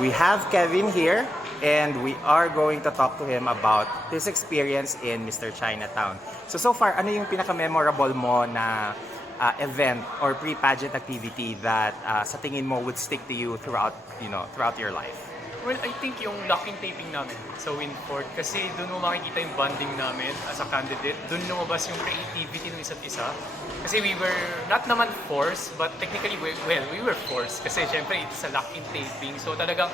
we have Kevin here, and we are going to talk to him about his experience in Mister Chinatown. So far, ano yung pinaka-memorable mo na event or pre-pageant activity that sa tingin mo would stick to you throughout your life? Well, I think yung locking taping namin sa Winford kasi doon mo makikita yung bonding namin as a candidate. Doon lumabas yung creativity ng isa't isa. Kasi we were not naman forced, but technically, we were forced. Kasi syempre, it's a lock-in taping. So talagang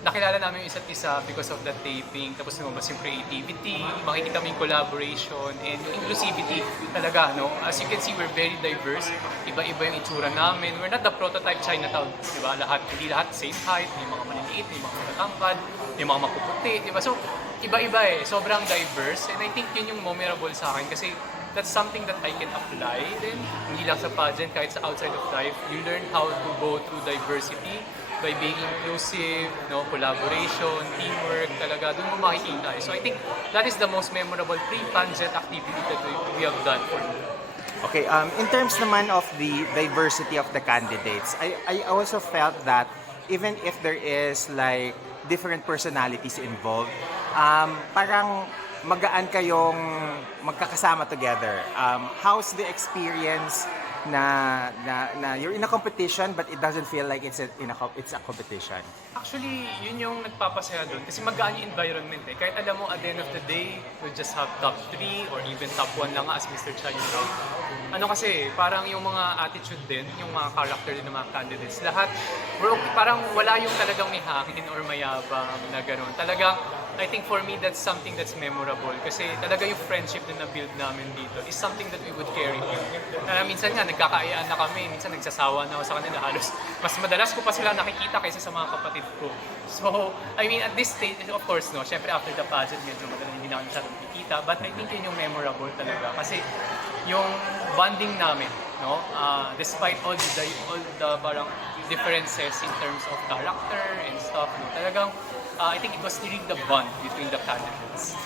nakilala namin yung isa't isa because of the taping. Tapos lumabas yung creativity, makikita mo yung collaboration, and yung inclusivity talaga, no? As you can see, we're very diverse. Iba-iba yung itsura namin. We're not the prototype Chinatown, di ba? Hindi lahat same height, may mga maliliit, may mga matatangkad, may mga mapuputi, di ba? So, iba-iba eh. Sobrang diverse. And I think yun yung memorable sa akin kasi that's something that I can apply din. Hindi lang sa pageant, kahit sa outside of life. You learn how to go through diversity by being inclusive, no, collaboration, teamwork, talaga, doon mo makikita. So I think that is the most memorable pre-pageant activity that we have done for me. Okay, in terms naman of the diversity of the candidates, I also felt that even if there is like different personalities involved, parang magaan kayong magkakasama together. How's the experience na you're in a competition but it doesn't feel like it's a competition? Actually, yun yung nagpapasaya doon kasi magaan yung environment eh. Kahit alam mo, at the end of the day, we'll just have top 3 or even top 1 lang nga as Mister Chinatown. Ano kasi, parang yung mga attitude din, yung mga character din ng mga candidates, lahat, parang wala yung talagang may hangin or mayabang na gano'n. Talagang, I think for me, that's something that's memorable kasi talaga yung friendship na na-build namin dito is something that we would carry on. Minsan nga, nagkakaayaan na kami, minsan nagsasawa na ako sa kanila. Halos, mas madalas ko pa sila nakikita kaysa sa mga kapatid ko. So, I mean, at this stage, of course, no, syempre after the pageant, medyo madalas hindi na kami masyadong nakikita. But I think yun yung memorable talaga kasi yung bonding namin, no, despite all the parang differences in terms of character and stuff, no, talagang I think it was really the bond between the candidates.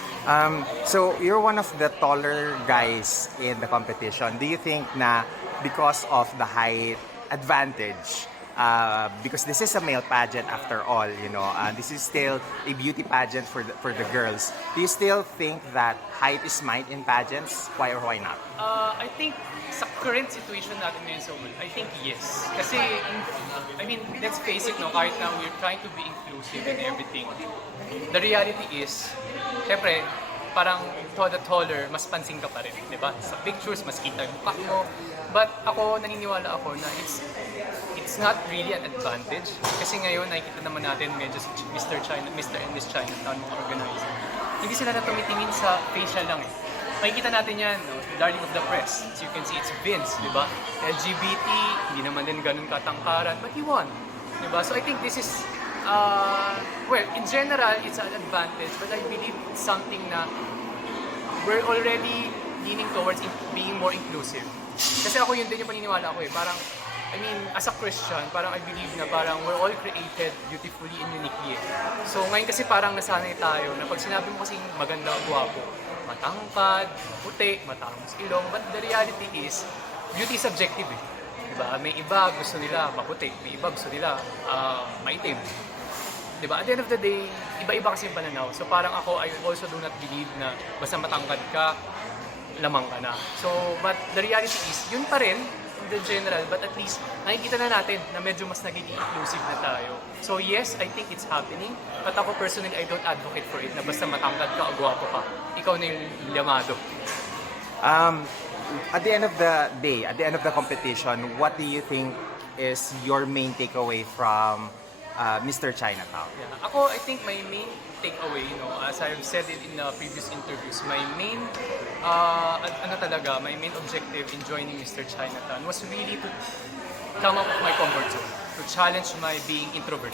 So you're one of the taller guys in the competition. Do you think na because of the height advantage, because this is a male pageant after all, this is still a beauty pageant for the girls. Do you still think that height is might in pageants? Why or why not? I think sa current situation natin ngayon sa world, I think yes. Kasi, I mean, let's face it, no, kahit na we're trying to be inclusive and everything, the reality is, syempre, parang the taller, mas pansin ka pa rin, di ba? Sa pictures, mas kita yung mukha mo. But ako, naniniwala ako na it's not really an advantage. Kasi ngayon, nakikita naman natin medyo si Mister and Miss Chinatown, mga organizer. Hindi sila na tumitingin sa facial lang eh. Makikita natin yan, no? Darling of the press. As you can see, it's Vince, di ba? LGBT, hindi naman din ganun katangkaran, but he won. Di ba? So I think this is, well, in general, it's an advantage, but I believe it's something na we're already leaning towards being more inclusive. Kasi ako yun din yung paniniwala ko eh. Parang, I mean, as a Christian, parang I believe na parang we're all created beautifully and uniquely. So ngayon kasi parang nasanay tayo na pag sinabi mo kasing maganda o gwapo, matangkad, puti, matangos ilong, but the reality is, beauty is subjective eh. Diba? May iba gusto nila maputi, may iba gusto nila maitim. Diba? At the end of the day, iba-iba kasi yung pananaw. So parang ako, I also do not believe na basta matangkad ka, lamang ka na. So, but the reality is, yun pa rin, in the general, but at least, nakikita na natin na medyo mas nagiging inclusive na tayo. So yes, I think it's happening. But ako personally, I don't advocate for it na basta matangkad ka o gwapo ka. Ikaw na yung llamado. At the end of the day, at the end of the competition, what do you think is your main takeaway from Mister Chinatown? Yeah. Ako, I think my main takeaway, as I've said it in previous interviews, my main my main objective in joining Mister Chinatown was really to come out of my comfort zone, to challenge my being introvert,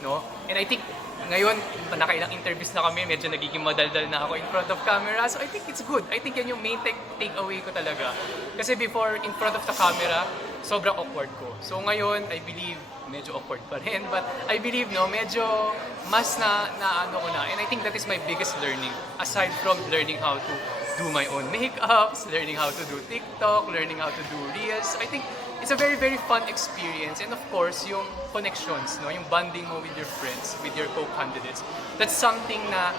no? And I think ngayon, nakailang interviews na kami, medyo nagiging madaldal na ako in front of camera. So I think it's good. I think yan yung main takeaway ko talaga. Kasi before, in front of the camera, sobrang awkward ko. So ngayon, I believe, medyo awkward pa rin. But I believe, medyo mas na ano ko na. And I think that is my biggest learning. Aside from learning how to do my own makeups, learning how to do TikTok, learning how to do Reels. I think it's a very, very fun experience. And of course, yung connections, no? Yung bonding mo with your friends, with your co-candidates. That's something na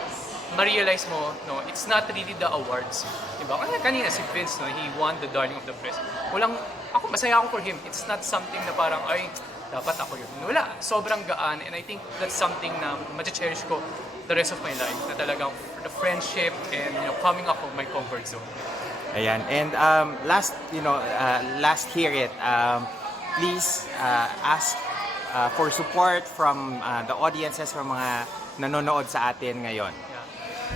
ma-realize mo, no? It's not really the awards. Diba? Kanina si Vince, no? He won the Darling of the Press. Masaya ako for him. It's not something na parang, ay, dapat ako yun. Wala. Sobrang gaan. And I think that's something na ma-cherish ko the rest of my life. Na talagang the friendship and, coming up of my comfort zone. Ayan. And last hear it, please ask for support from the audiences, from mga nanonood sa atin ngayon. Yeah.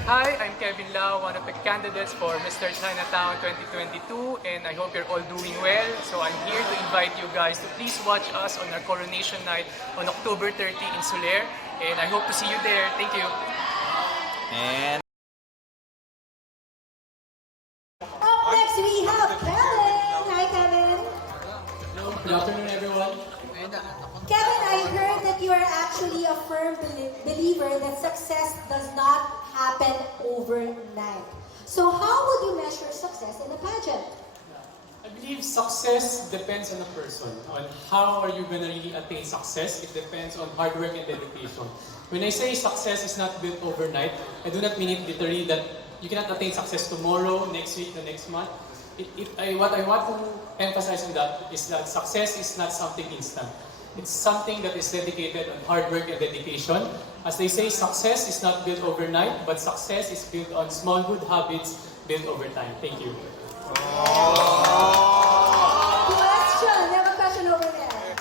Hi, I'm Kevin Lau, one of the candidates for Mister Chinatown 2022, and I hope you're all doing well. So I'm here to invite you guys to please watch us on our coronation night on October 30 in Soler, and I hope to see you there. Thank you. And Up next, we have Kevin. Hi, Kevin. Good afternoon, everyone. Kevin, I heard that you are actually a firm believer that success does not happen overnight. So how would you measure success in a pageant? I believe success depends on the person. On how are you going to really attain success? It depends on hard work and dedication. When I say success is not built overnight, I do not mean it literally that you cannot attain success tomorrow, next week, the next month. What I want to emphasize on that is that success is not something instant. It's something that is dedicated on hard work and dedication. As they say, success is not built overnight, but success is built on small good habits built over time. Thank you. Question. We have a question over there.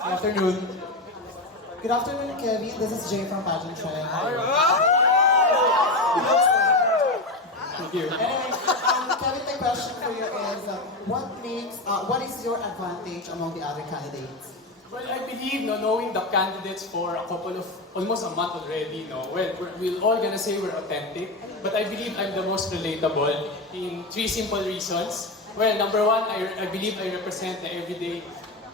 Good afternoon. Good afternoon, Kevin. This is Jay from Pageant Trend. Thank you. Kevin, my question for you is, what is your advantage among the other candidates? Well, I believe, knowing the candidates for almost a month already, we're all gonna say we're authentic, but I believe I'm the most relatable in 3 simple reasons. Well, number one, I believe I represent the everyday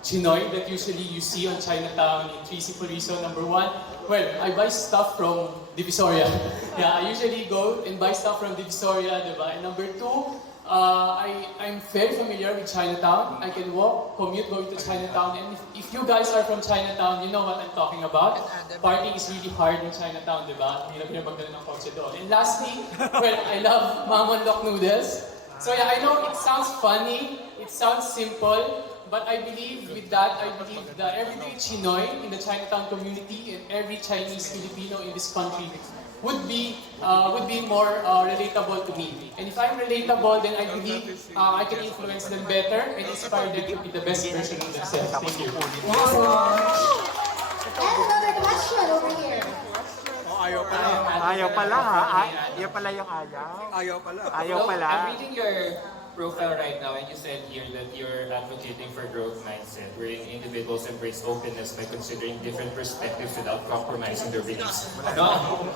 Chinoy that usually you see on Chinatown in 3 simple reasons. Number one, well, I buy stuff from Divisoria. Yeah, I usually go and buy stuff from Divisoria, diba? And number two, I'm very familiar with Chinatown. I can commute going to Chinatown. And if you guys are from Chinatown, you know what I'm talking about. Partying is really hard in Chinatown, diba? Hindi na pinapagdala ng kotse doon. And lastly, well, I love Mamonlok noodles. So yeah, I know it sounds funny, it sounds simple, but I believe with that, I believe the everyday Chinoy in the Chinatown community and every Chinese Filipino in this country would be more relatable to me. And if I'm relatable, then I believe I can influence them better and inspire them to be the best version of themselves. Thank you. And another question over here. ayaw pala ha. Ayaw pala yung ayaw. Ayaw pala. I'm reading your profile right now, and you said here that you're advocating for growth mindset, wherein individuals embrace openness by considering different perspectives without compromising their beliefs. No,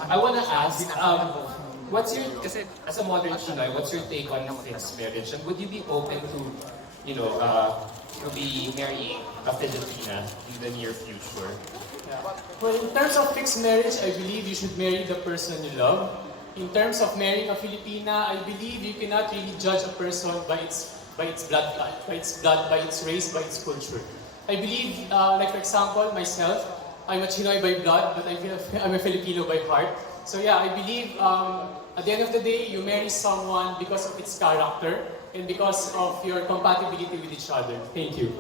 I want to ask, kasi as a modern Chinoy, what's your take on fixed marriage, and would you be open to, to be marrying a Filipina in the near future? Well, in terms of fixed marriage, I believe you should marry the person you love. In terms of marrying a Filipina, I believe you cannot really judge a person by its blood type, by its race, by its culture. I believe, like for example, myself, I'm a Chinoy by blood, but I'm a Filipino by heart. So yeah, I believe at the end of the day, you marry someone because of its character and because of your compatibility with each other. Thank you.